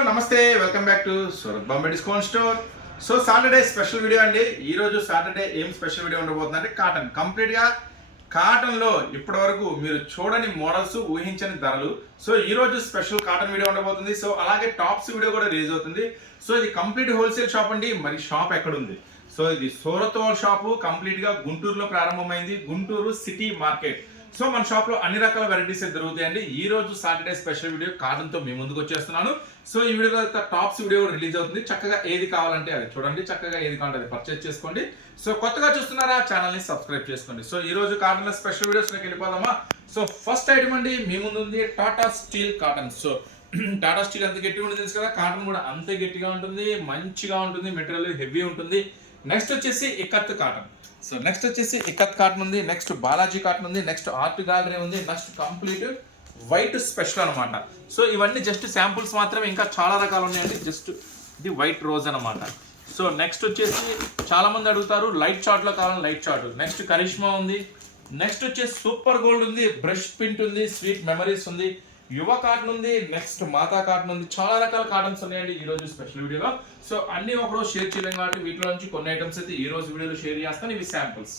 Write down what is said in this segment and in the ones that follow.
నమస్తే welcome back to Surat Bombay discount store so Saturday special video అండి. ఈ రోజు సాటర్డే ఏం స్పెషల్ వీడియో ఉండబోతుంది అంటే కాటన్ కంప్లీట్గా కాటన్లో ఇప్పటివరకు ఇప్పటి వరకు మీరు చూడని మోడల్స్ ఊహించని ధరలు. సో ఈ రోజు స్పెషల్ కాటన్ వీడియో ఉండబోతుంది. సో అలాగే టాప్స్ వీడియో కూడా రిలీజ్ అవుతుంది. సో ఇది కంప్లీట్ హోల్సేల్ షాప్ అండి. మరి షాప్ ఎక్కడ ఉంది సో ఇది సూరత్ హోల్ షాపు కంప్లీట్గా గుంటూరులో ప్రారంభమైంది. గుంటూరు సిటీ మార్కెట్ సో మన షాప్లో అన్ని రకాల వెరైటీస్ దొరుకుతాయండి. ఈ రోజు సాటర్డే స్పెషల్ వీడియో కాటన్తో మీ ముందుకు వచ్చేస్తున్నాను. సో ఈ వీడియో టాప్స్ వీడియో కూడా రిలీజ్ అవుతుంది. చక్కగా ఏది కావాలంటే అది చూడండి. చక్కగా ఏది కావాలంటే అది పర్చేస్ చేసుకోండి. సో కొత్తగా చూస్తున్నారా? ఛానల్ని సబ్స్క్రైబ్ చేసుకోండి. సో ఈ రోజు కారణంలో స్పెషల్ వీడియోస్లోకి వెళ్ళిపోదామా? సో ఫస్ట్ ఐటమ్ అండి మీ ముందు ఉంది Tata steel cotton so Tata steel అంత గట్టిగా ఉంటుంది తెలుసు కదా? కాటన్ కూడా అంతే గట్టిగా ఉంటుంది. మంచిగా ఉంటుంది. మెటీరియల్ హెవీ ఉంటుంది. నెక్స్ట్ వచ్చేసి ఇకత్ కాటన్. సో నెక్స్ట్ వచ్చేసి ఇకత్ కాటన్ ఉంది నెక్స్ట్ బాలాజీ కాటన్ ఉంది నెక్స్ట్ ఆర్ట్ గ్యాలరీ ఉంది నెక్స్ట్ కంప్లీట్ వైట్ స్పెషల్ అనమాట సో ఇవన్నీ జస్ట్ శాంపుల్స్ మాత్రమే ఇంకా చాలా రకాలు ఉన్నాయండి జస్ట్ ఇది వైట్ రోజ్ అన్నమాట. సో నెక్స్ట్ వచ్చేసి చాలా మంది అడుగుతారు లైట్ చార్ట్లో కావాలని లైట్ చార్ట్ నెక్స్ట్ కరిష్మా ఉంది నెక్స్ట్ వచ్చేసి సూపర్ గోల్డ్ ఉంది బ్రష్ పింట్ ఉంది స్వీట్ మెమరీస్ ఉంది. యువ కాటన్ ఉంది నెక్స్ట్ మాతా కాటన్ ఉంది చాలా రకాల కాటన్స్ ఉన్నాయండి ఈ రోజు స్పెషల్ వీడియోలో. సో అన్ని ఒకరోజు షేర్ చేయలేం కాబట్టి వీటిలో నుంచి కొన్ని ఐటమ్స్ అయితే ఈ రోజు వీడియోలో షేర్ చేస్తాను. ఇవి శాంపుల్స్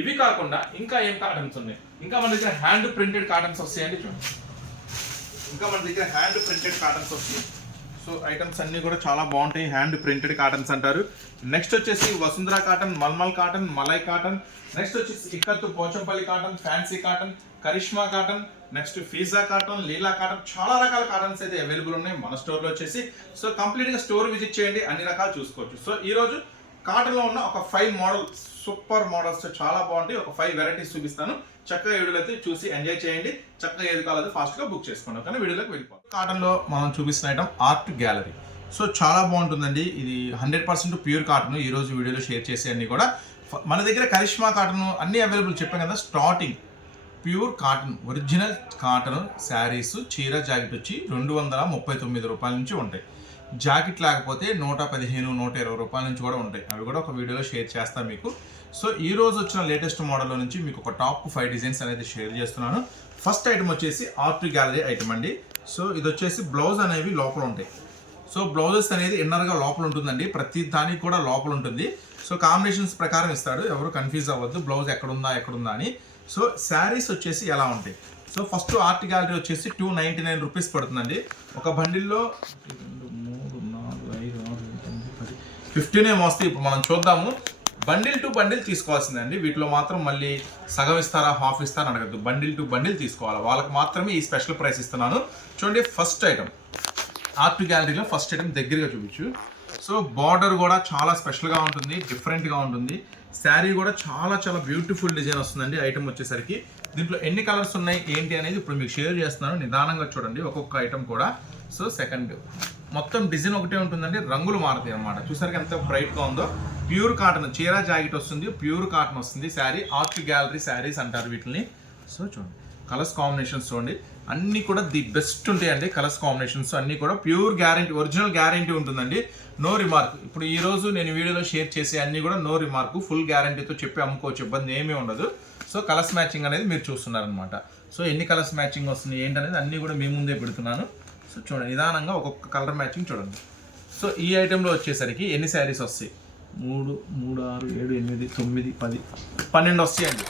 ఇవి కాకుండా ఇంకా ఏం కాటన్స్ ఉన్నాయి? ఇంకా మన దగ్గర హ్యాండ్ ప్రింటెడ్ కాటన్స్ వస్తాయండి చూడండి. ఇంకా మన దగ్గర హ్యాండ్ ప్రింటెడ్ కాటన్స్ వస్తాయి. సో ఐటమ్స్ అన్ని కూడా చాలా బాగుంటాయి. హ్యాండ్ ప్రింటెడ్ కాటన్స్ అంటారు. నెక్స్ట్ వచ్చేసి Vasundhara cotton mulmul cotton malai cotton next వచ్చేసి ikat Pochampally cotton fancy cotton Karishma cotton next ఫీజా cotton Leela cotton చాలా రకాల కాటన్స్ అయితే అవైలబుల్ ఉన్నాయి మన స్టోర్లో వచ్చేసి. సో కంప్లీట్గా స్టోర్ విజిట్ చేయండి అన్ని రకాలు చూసుకోవచ్చు. సో ఈ రోజు కాటన్లో ఉన్న ఒక ఫైవ్ మోడల్ సూపర్ మోడల్స్ చాలా బాగుంటాయి. ఒక ఫైవ్ వెరైటీస్ చూపిస్తాను. చక్కగా వీడియోలు అయితే చూసి ఎంజాయ్ చేయండి. చక్కగా ఏది కావాలో ఫాస్ట్గా బుక్ చేసుకోండి. కానీ వీడియోలోకి వెళ్ళిపోతాం కాటన్లో మనం చూపిస్తున్న ఐటమ్ ఆర్ట్ గ్యాలరీ సో చాలా బాగుంటుందండి. ఇది హండ్రెడ్ పర్సెంట్ ప్యూర్ కాటన్ ఈ రోజు వీడియోలో షేర్ చేసే అన్ని కూడా. మన దగ్గర కరిష్మా కాటన్ అన్ని అవైలబుల్ చెప్పాం కదా starting pure cotton original cotton saris చీర జాకెట్ వచ్చి రెండు వందల ముప్పై తొమ్మిది రూపాయల నుంచి ఉంటాయి. జాకెట్ లేకపోతే నూట పదిహేను నూట ఇరవై రూపాయల నుంచి కూడా ఉంటాయి. అవి కూడా ఒక వీడియోలో షేర్ చేస్తాను మీకు. సో ఈ రోజు వచ్చిన లేటెస్ట్ మోడల్లో నుంచి మీకు ఒక టాప్ ఫైవ్ డిజైన్స్ అనేది షేర్ చేస్తున్నాను. ఫస్ట్ ఐటమ్ వచ్చేసి ఆర్ట్ గ్యాలరీ ఐటమ్ అండి. సో ఇది వచ్చేసి బ్లౌజ్ అనేవి లోపల ఉంటాయి. సో బ్లౌజెస్ అనేది ఇన్నర్గా లోపల ఉంటుందండి. ప్రతి దానికి కూడా లోపల ఉంటుంది. సో కాంబినేషన్స్ ప్రకారం ఇస్తాడు. ఎవరు కన్ఫ్యూజ్ అవ్వద్దు. బ్లౌజ్ ఎక్కడుందా ఎక్కడుందా అని. సో శారీస్ వచ్చేసి ఎలా ఉంటాయి? సో ఫస్ట్ ఆర్ట్ గ్యాలరీ వచ్చేసి టూ నైంటీ నైన్ రూపీస్ పడుతుందండి. ఒక బండిల్లో రెండు మూడు నాలుగు ఐదు ఆరు పది ఫిఫ్టీన్ ఏమో వస్తాయి. ఇప్పుడు మనం చూద్దాము. బండిల్ టు బండిల్ తీసుకోవాల్సిందండి. వీటిలో మాత్రం మళ్ళీ సగం ఇస్తారా హాఫ్ ఇస్తారా అని అడగద్దు. బండిల్ టు బండిల్ తీసుకోవాలి. వాళ్ళకి మాత్రమే ఈ స్పెషల్ ప్రైస్ ఇస్తున్నాను. చూడండి ఫస్ట్ ఐటమ్. ఆర్ట్ గ్యాలరీలో ఫస్ట్ ఐటమ్ దగ్గరగా చూపించు. సో బార్డర్ కూడా చాలా స్పెషల్గా ఉంటుంది డిఫరెంట్గా ఉంటుంది. శారీ కూడా చాలా చాలా బ్యూటిఫుల్ డిజైన్ వస్తుందండి ఐటమ్ వచ్చేసరికి. దీంట్లో ఎన్ని కలర్స్ ఉన్నాయి ఏంటి అనేది ఇప్పుడు మీకు షేర్ చేస్తున్నాను. నిదానంగా చూడండి ఒక్కొక్క ఐటమ్ కూడా. సో సెకండ్ మొత్తం డిజైన్ ఒకటే ఉంటుందండి రంగులు మారుతాయి అనమాట చూసారికి ఎంత బ్రైట్గా ఉందో. ప్యూర్ కాటన్ చీర జాకెట్ వస్తుంది ప్యూర్ కాటన్ వస్తుంది శారీ. ఆర్ట్ గ్యాలరీ శారీస్ అంటారు వీటిని. సో చూడండి కలర్స్ కాంబినేషన్స్ చూడండి. అన్నీ కూడా ది బెస్ట్ ఉంటాయండి కలర్స్ కాంబినేషన్స్ అన్నీ కూడా. ప్యూర్ గ్యారంటీ ఒరిజినల్ గ్యారంటీ ఉంటుందండి. No remark. ఇప్పుడు ఈ రోజు నేను వీడియోలో షేర్ చేసే అన్ని కూడా నో రిమార్క్ ఫుల్ గ్యారంటీతో చెప్పి అమ్ముకోవచ్చు ఇబ్బంది ఏమీ ఉండదు. సో కలర్స్ మ్యాచింగ్ అనేది మీరు చూస్తున్నారనమాట సో ఎన్ని కలర్స్ మ్యాచింగ్ వస్తున్నాయి ఏంటనేది అన్నీ కూడా మీ ముందే పెడుతున్నాను. సో చూడండి నిదానంగా ఒక్కొక్క కలర్ మ్యాచింగ్ చూడండి. సో ఈ ఐటెంలో వచ్చేసరికి ఎన్ని శారీస్ వస్తాయి? మూడు మూడు ఆరు ఏడు ఎనిమిది తొమ్మిది పది పన్నెండు వస్తాయండి.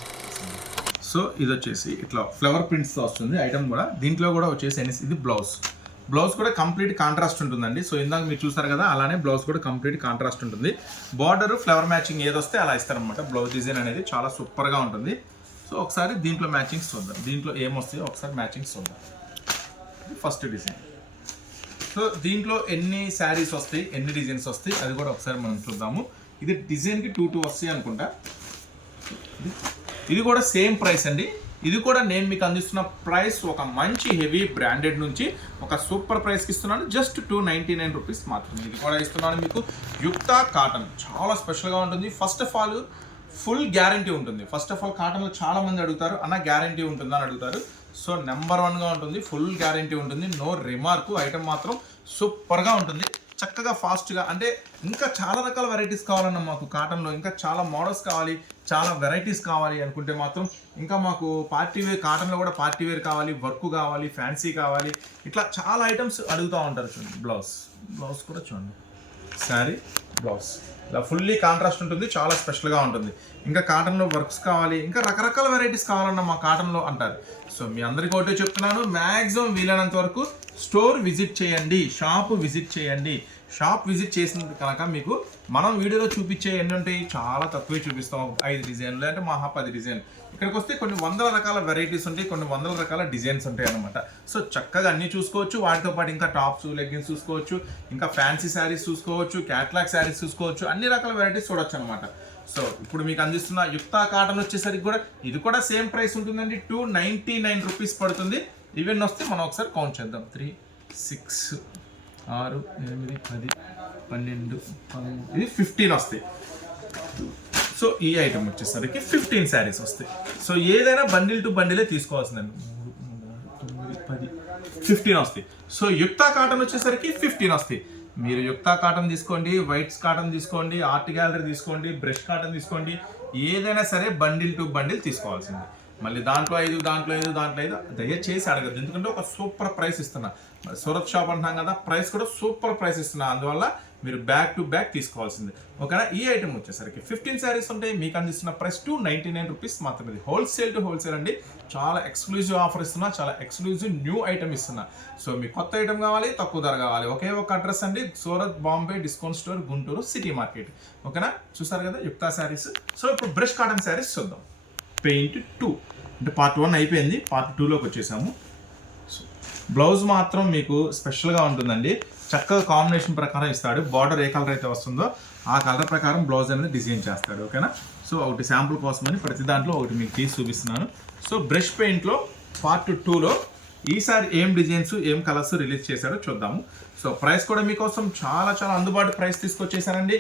సో ఇది వచ్చేసి ఇట్లా ఫ్లవర్ ప్రింట్స్తో వస్తుంది. ఐటమ్ కూడా. దీంట్లో కూడా వచ్చేసి అనేసి ఇది బ్లౌజ్ బ్లౌజ్ కూడా కంప్లీట్ కాంట్రాస్ట్ ఉంటుందండి. సో ఇందాక మీరు చూసారు కదా అలానే బ్లౌజ్ కూడా కంప్లీట్ కాంట్రాస్ట్ ఉంటుంది. బార్డర్ ఫ్లవర్ మ్యాచింగ్ ఏది వస్తే అలా ఇస్తారనమాట బ్లౌజ్ డిజైన్ అనేది చాలా సూపర్గా ఉంటుంది. సో ఒకసారి దీంట్లో మ్యాచింగ్స్ చూద్దాం. దీంట్లో ఏమొస్తాయో ఒకసారి మ్యాచింగ్స్ చూద్దాం. ఫస్ట్ డిజైన్ సో దీంట్లో ఎన్ని శారీస్ వస్తాయి ఎన్ని డిజైన్స్ వస్తాయి అది కూడా ఒకసారి మనం చూద్దాము. ఇది డిజైన్కి టూ టూ వస్తాయి అనుకుంటా. ఇది కూడా సేమ్ ప్రైస్ అండి. ఇది కూడా నేను మీకు అందిస్తున్న ప్రైస్ ఒక మంచి హెవీ బ్రాండెడ్ నుంచి ఒక సూపర్ ప్రైస్కి ఇస్తున్నాను. Just two ninety nine rupees మాత్రమే. ఇది కూడా ఇస్తున్నాను మీకు. యుక్తా కాటన్ చాలా స్పెషల్గా ఉంటుంది. First of all full guarantee ఉంటుంది. ఫస్ట్ ఆఫ్ ఆల్ కాటన్లో చాలా మంది అడుగుతారు అన్న గ్యారంటీ ఉంటుందని అడుగుతారు. సో నెంబర్ వన్గా ఉంటుంది ఫుల్ గ్యారంటీ ఉంటుంది. నో రిమార్క్ ఐటమ్ మాత్రం సూపర్గా ఉంటుంది. చక్కగా ఫాస్ట్గా అంటే ఇంకా చాలా రకాల వెరైటీస్ కావాలన్న మాకు కాటన్లో. ఇంకా చాలా మోడల్స్ కావాలి చాలా వెరైటీస్ కావాలి అనుకుంటే మాత్రం ఇంకా మాకు పార్టీ వేర్ కాటన్లో కూడా పార్టీ వేర్ కావాలి వర్క్ కావాలి ఫ్యాన్సీ కావాలి. ఇట్లా చాలా ఐటమ్స్ అడుగుతూ ఉంటారు చూడండి బ్లౌజ్ బ్లౌజ్ కూడా చూడండి. శారీ బ్లౌజ్. ఇలా ఫుల్లీ కాంట్రాస్ట్ ఉంటుంది చాలా స్పెషల్గా ఉంటుంది. ఇంకా కాటన్లో వర్క్స్ కావాలి ఇంకా రకరకాల వెరైటీస్ కావాలన్న మా కాటన్లో అంటారు. సో మీ అందరికీ ఒకటే చెప్తున్నాను మ్యాక్సిమం వీలైనంత వరకు స్టోర్ విజిట్ చేయండి షాప్ విజిట్ చేయండి. షాప్ విజిట్ చేసిన కనుక మీకు మనం వీడియోలో చూపించే ఎన్ని చాలా తక్కువే చూపిస్తాం. ఐదు డిజైన్లు అంటే మహా పది డిజైన్లు. ఇక్కడికి వస్తే కొన్ని వందల రకాల వెరైటీస్ ఉంటాయి కొన్ని వందల రకాల డిజైన్స్ ఉంటాయి అనమాట సో చక్కగా అన్ని చూసుకోవచ్చు. వాటితో పాటు ఇంకా టాప్స్ లెగ్గిన్స్ చూసుకోవచ్చు ఇంకా ఫ్యాన్సీ శారీస్ చూసుకోవచ్చు క్యాట్లాగ్ శారీస్ చూసుకోవచ్చు అన్ని రకాల వెరైటీస్ చూడొచ్చు అనమాట సో ఇప్పుడు మీకు అందిస్తున్న యుక్తా కాటన్ వచ్చేసరికి కూడా ఇది కూడా సేమ్ ప్రైస్ ఉంటుందండి. టూ నైంటీ నైన్ రూపీస్ పడుతుంది. ఈవెన్ వస్తే మనం ఒకసారి కౌంట్ చేద్దాం. త్రీ సిక్స్ ఆరు ఎనిమిది పది పన్నెండు పన్నెండు ఇది ఫిఫ్టీన్ వస్తాయి. సో ఈ ఐటమ్ వచ్చేసరికి ఫిఫ్టీన్ శారీస్ వస్తాయి. సో ఏదైనా బండిల్ టు బండిలే తీసుకోవాల్సిందండి మూడు మూడు, ఆరు, తొమ్మిది పది ఫిఫ్టీన్ వస్తాయి. సో యుక్తా కాటన్ వచ్చేసరికి ఫిఫ్టీన్ వస్తాయి. మీరు యుక్తా కాటన్ తీసుకోండి వైట్స్ కాటన్ తీసుకోండి ఆర్ట్ గ్యాలరీ తీసుకోండి బ్రష్ కాటన్ తీసుకోండి ఏదైనా సరే బండిల్ టు బండిల్ తీసుకోవాల్సింది. మళ్ళీ దాంట్లో ఐదు దాంట్లో ఐదు దాంట్లో ఐదు దయచేసి అడగద్దు. ఎందుకంటే ఒక సూపర్ ప్రైస్ ఇస్తున్నా. సూరత్ షాప్ అంటున్నాం కదా ప్రైస్ కూడా సూపర్ ప్రైస్ ఇస్తున్నాను అందువల్ల మీరు బ్యాక్ టు బ్యాక్ తీసుకోవాల్సింది. ఓకేనా? ఈ ఐటమ్ వచ్చేసరికి ఫిఫ్టీన్ శారీస్ ఉంటాయి. మీకు అందిస్తున్న price two ninety nine rupees మాత్రమే హోల్సేల్ టు హోల్సేల్ అండి. చాలా ఎక్స్క్లూజివ్ ఆఫర్ ఇస్తున్నా చాలా ఎక్స్క్లూజివ్ న్యూ ఐటమ్ ఇస్తున్నా. సో మీకు కొత్త ఐటమ్ కావాలి తక్కువ ధర కావాలి. ఒకే ఒక అడ్రస్ అండి. Surat Bombay discount store Guntur city market ఓకేనా? చూసారు కదా యుక్తా శారీస్ సో ఇప్పుడు బ్రష్ కాటన్ శారీస్ చూద్దాం. పెయింట్ టూ అంటే పార్ట్ వన్ అయిపోయింది. పార్ట్ టూలోకి వచ్చేసాము. బ్లౌజ్ మాత్రం మీకు స్పెషల్గా ఉంటుందండి. చక్కగా కాంబినేషన్ ప్రకారం ఇస్తాడు. బార్డర్ ఏ కలర్ అయితే వస్తుందో ఆ కలర్ ప్రకారం బ్లౌజ్ అనేది డిజైన్ చేస్తాడు. ఓకేనా? సో ఒకటి శాంపుల్ కోసమని ప్రతి దాంట్లో ఒకటి మీకు తీసి చూపిస్తున్నాను. సో బ్రష్ పెయింట్లో పార్ట్ టూలో ఈసారి ఏం డిజైన్స్ ఏం కలర్స్ రిలీజ్ చేశాడో చూద్దాము. సో ప్రైస్ కూడా మీకోసం చాలా చాలా అందుబాటు ప్రైస్ తీసుకొచ్చేసానండి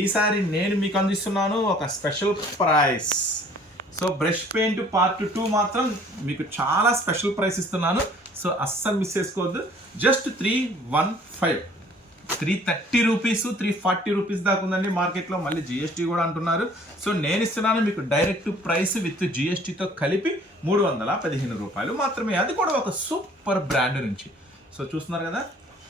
ఈసారి నేను మీకు అందిస్తున్నాను ఒక special price. So brush paint part two మాత్రం మీకు చాలా స్పెషల్ ప్రైస్ ఇస్తున్నాను. సో అస్సలు మిస్ చేసుకోవద్దు. Just three one five three thirty rupees three forty rupees దాకా ఉందండి మార్కెట్లో. మళ్ళీ జిఎస్టీ కూడా అంటున్నారు. సో నేను ఇస్తున్నాను మీకు డైరెక్ట్ ప్రైస్ విత్ జిఎస్టీతో కలిపి మూడు వందల పదిహేను రూపాయలు మాత్రమే. అది కూడా ఒక సూపర్ బ్రాండ్ నుంచి. సో చూస్తున్నారు కదా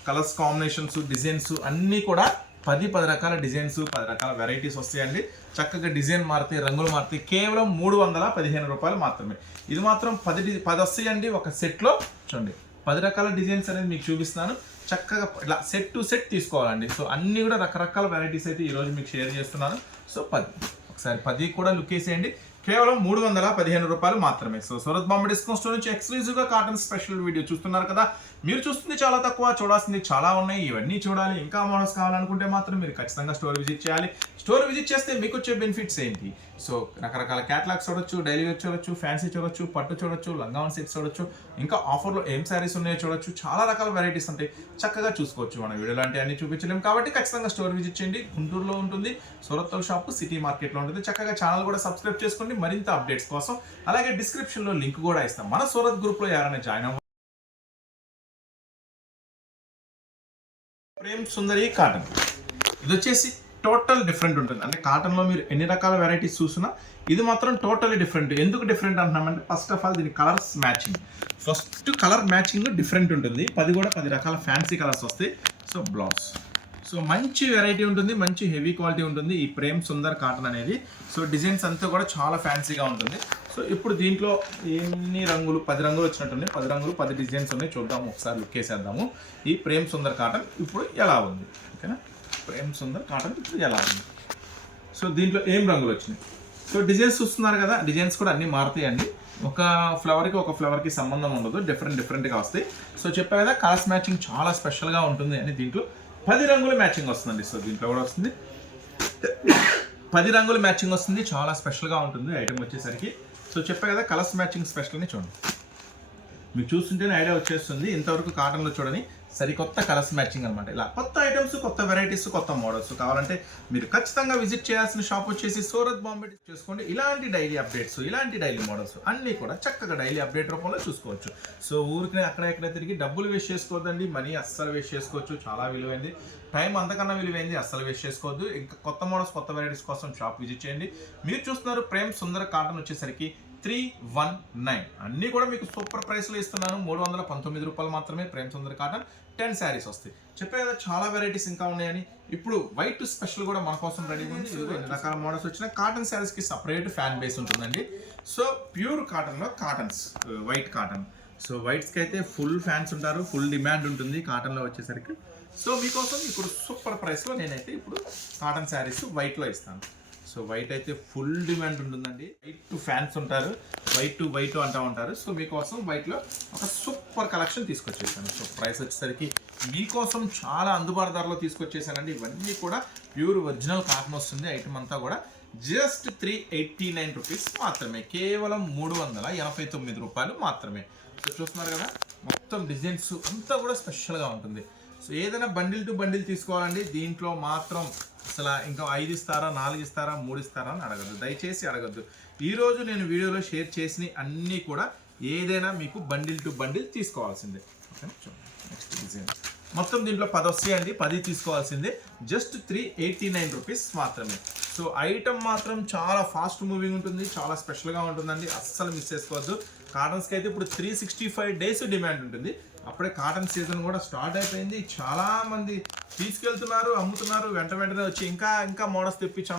కలర్స్ కాంబినేషన్స్ డిజైన్స్ అన్నీ కూడా పది పది రకాల డిజైన్స్ పది రకాల వెరైటీస్ వస్తాయండి. చక్కగా డిజైన్ మారుతాయి రంగులు మారుతాయి కేవలం మూడు వందల పదిహేను రూపాయలు మాత్రమే. ఇది మాత్రం పది పది వస్తాయండి ఒక సెట్లో. చూడండి పది రకాల డిజైన్స్ అనేది మీకు చూపిస్తున్నాను. చక్కగా ఇలా సెట్ టు సెట్ తీసుకోవాలండి. సో అన్నీ కూడా రకరకాల వెరైటీస్ అయితే ఈరోజు మీకు షేర్ చేస్తున్నాను. సో పది ఒకసారి పది కూడా లుక్ వేసేయండి. కేవలం మూడు వందల పదిహేను రూపాయలు మాత్రమే. So Surat Bombay discount store నుంచి ఎక్స్క్లూజివ్గా కాటన్ స్పెషల్ వీడియో చూస్తున్నారు కదా. మీరు చూస్తుంది చాలా తక్కువ చూడాల్సింది చాలా ఉన్నాయి. ఇవన్నీ చూడాలి. ఇంకా మోడల్స్ కావాలనుకుంటే మాత్రం మీరు ఖచ్చితంగా స్టోర్ విజిట్ చేయాలి. స్టోర్ విజిట్ చేస్తే మీకు వచ్చే బెనిఫిట్స్ ఏంటి? సో రకరకాల క్యాటలాగ్స్ చూడొచ్చు డైలీ వేర్ చూడొచ్చు ఫ్యాన్సీ చూడొచ్చు పట్టు చూడొచ్చు లంగావన్ సెట్స్ చూడొచ్చు ఇంకా ఆఫర్లో ఏం శారీస్ ఉన్నాయో చూడొచ్చు. చాలా రకాల వెరైటీస్ ఉంటాయి. చక్కగా చూసుకోవచ్చు. మన వీడియో లాంటి అన్ని చూపించలేం కాబట్టి ఖచ్చితంగా స్టోర్ విజిట్ చేయండి. గుంటూరులో ఉంటుంది సూరత్లో షాప్ సిటీ మార్కెట్లో ఉంటుంది. చక్కగా ఛానల్ కూడా సబ్స్క్రైబ్ చేసుకోండి. మరింత అప్డేట్స్ కోసం. అలాగే డిస్క్రిప్షన్లో లింక్ కూడా ఇస్తాం. మన సూరత్ గ్రూప్లో ఎవరైనా జాయిన్ అవ్వ ప్రేమ్ సుందరి కాటన్. ఇది వచ్చేసి టోటల్ డిఫరెంట్ ఉంటుంది. అంటే కాటన్లో మీరు ఎన్ని రకాల వెరైటీస్ చూసినా ఇది మాత్రం టోటల్లీ డిఫరెంట్. ఎందుకు డిఫరెంట్ అంటున్నామంటే ఫస్ట్ ఆఫ్ ఆల్ దీని colours matching. First colour matching different ఉంటుంది. పది కూడా పది రకాల ఫ్యాన్సీ కలర్స్ వస్తాయి. So blouse. సో మంచి వెరైటీ ఉంటుంది మంచి హెవీ క్వాలిటీ ఉంటుంది ఈ ప్రేమ్ సుందర్ కాటన్ అనేది. సో డిజైన్స్ అంతా కూడా చాలా ఫ్యాన్సీగా ఉంటుంది. సో ఇప్పుడు దీంట్లో ఎన్ని రంగులు పది రంగులు వచ్చినట్టున్నాయి? పది రంగులు పది డిజైన్స్ ఉన్నాయి. చూద్దాము ఒకసారి లుక్ వేసేద్దాము ఈ ప్రేమ్ సుందర్ కాటన్ ఇప్పుడు ఎలా ఉంది? ఓకేనా ప్రేమ్ సుందర్ కాటన్ ఇప్పుడు ఎలా ఉంది? సో దీంట్లో ఏం రంగులు వచ్చినాయి? సో డిజైన్స్ చూస్తున్నారు కదా డిజైన్స్ కూడా అన్నీ మారుతాయండి ఒక ఫ్లవర్కి ఒక ఫ్లవర్కి సంబంధం ఉండదు డిఫరెంట్ డిఫరెంట్గా వస్తాయి. సో చెప్పా కదా కలర్స్ మ్యాచింగ్ చాలా స్పెషల్గా ఉంటుంది అని దీంట్లో పది రంగుల మ్యాచింగ్ వస్తుందండి సో దీంట్లో కూడా వస్తుంది. పది రంగుల మ్యాచింగ్ వస్తుంది చాలా స్పెషల్గా ఉంటుంది ఐటమ్ వచ్చేసరికి. సో చెప్పా కదా కలర్స్ మ్యాచింగ్ స్పెషల్ని చూడండి. మీకు చూస్తుంటేనే ఐడియా వచ్చేస్తుంది ఇంతవరకు కాటన్లో చూడని సరికొత్త కలర్స్ మ్యాచింగ్ అనమాట ఇలా కొత్త ఐటమ్స్ కొత్త వెరైటీస్ కొత్త మోడల్స్ కావాలంటే మీరు ఖచ్చితంగా విజిట్ చేయాల్సిన షాప్ వచ్చేసి సూరత్ బాంబే చూసుకోండి. ఇలాంటి డైలీ అప్డేట్స్ ఇలాంటి డైలీ మోడల్స్ అన్నీ కూడా చక్కగా డైలీ అప్డేట్ రూపంలో చూసుకోవచ్చు. సో ఊరికి అక్కడెక్కడ తిరిగి డబ్బులు వేస్ట్ చేసుకోవద్దండి మనీ అస్సలు వేస్ట్ చేసుకోవచ్చు. చాలా విలువైంది. టైం అంతకన్నా విలువైంది అస్సలు వేస్ట్ చేసుకోవద్దు. ఇంకా కొత్త మోడల్స్ కొత్త వెరైటీస్ కోసం షాప్ విజిట్ చేయండి. మీరు చూస్తున్నారు ప్రేమ్ సుందర కాటన్ వచ్చేసరికి త్రీ వన్ నైన్. అన్నీ కూడా మీకు సూపర్ ప్రైస్లో ఇస్తున్నాను. మూడు వందల పంతొమ్మిది రూపాయలు మాత్రమే ప్రేమ్ సుందర్ కాటన్. టెన్ శారీస్ వస్తాయి. చెప్పే కదా చాలా వెరైటీస్ ఇంకా ఉన్నాయని. ఇప్పుడు వైట్ స్పెషల్ కూడా మన కోసం రెడీ ఉంది. ఎన్ని రకాల మోడల్స్ వచ్చిన కాటన్ శారీస్కి సపరేట్ ఫ్యాన్ బేస్ ఉంటుందండి. సో ప్యూర్ కాటన్లో కాటన్స్ వైట్ కాటన్ సో వైట్స్కి అయితే ఫుల్ ఫ్యాన్స్ ఉంటారు ఫుల్ డిమాండ్ ఉంటుంది కాటన్లో వచ్చేసరికి. సో మీకోసం ఇప్పుడు సూపర్ ప్రైస్లో నేనైతే ఇప్పుడు కాటన్ శారీస్ వైట్లో ఇస్తాను. సో వైట్ అయితే ఫుల్ డిమాండ్ ఉంటుందండి. వైట్ టు ఫ్యాన్స్ ఉంటారు. వైట్ టు వైట్ అంటూ ఉంటారు. సో మీకోసం వైట్లో ఒక సూపర్ కలెక్షన్ తీసుకొచ్చేసాను. సో ప్రైస్ వచ్చేసరికి మీకోసం చాలా అందుబాటు ధరలో తీసుకొచ్చేసానండి. ఇవన్నీ కూడా ప్యూర్ ఒరిజినల్ కాటన్ వస్తుంది. ఐటమ్ అంతా కూడా just three eighty nine rupees మాత్రమే. కేవలం మూడు వందల ఎనభై తొమ్మిది రూపాయలు మాత్రమే. సో చూస్తున్నారు కదా మొత్తం డిజైన్స్ అంతా కూడా స్పెషల్గా ఉంటుంది. సో ఏదైనా బండిల్ టు బండిల్ తీసుకోవాలండి. దీంట్లో మాత్రం అసలు ఇంకా ఐదు ఇస్తారా నాలుగు ఇస్తారా మూడు ఇస్తారా అని అడగద్దు. దయచేసి అడగద్దు. ఈరోజు నేను వీడియోలో షేర్ చేసిన అన్నీ కూడా ఏదైనా మీకు బండిల్ టు బండిల్ తీసుకోవాల్సిందే. చూడండి. నెక్స్ట్ డిజైన్ మొత్తం దీంట్లో పది వస్తాయండి పది తీసుకోవాల్సిందే. Just three eighty nine rupees మాత్రమే. సో ఐటమ్ మాత్రం చాలా ఫాస్ట్ మూవింగ్ ఉంటుంది. చాలా స్పెషల్గా ఉంటుందండి. అస్సలు మిస్ చేసుకోవద్దు. కాటన్స్కి అయితే ఇప్పుడు three sixty five days demand ఉంటుంది. అప్పుడే కాటన్ సీజన్ కూడా స్టార్ట్ అయిపోయింది. చాలా మంది తీసుకెళ్తున్నారు అమ్ముతున్నారు వెంట వెంటనే వచ్చి ఇంకా ఇంకా మోడల్స్ తెప్పించాం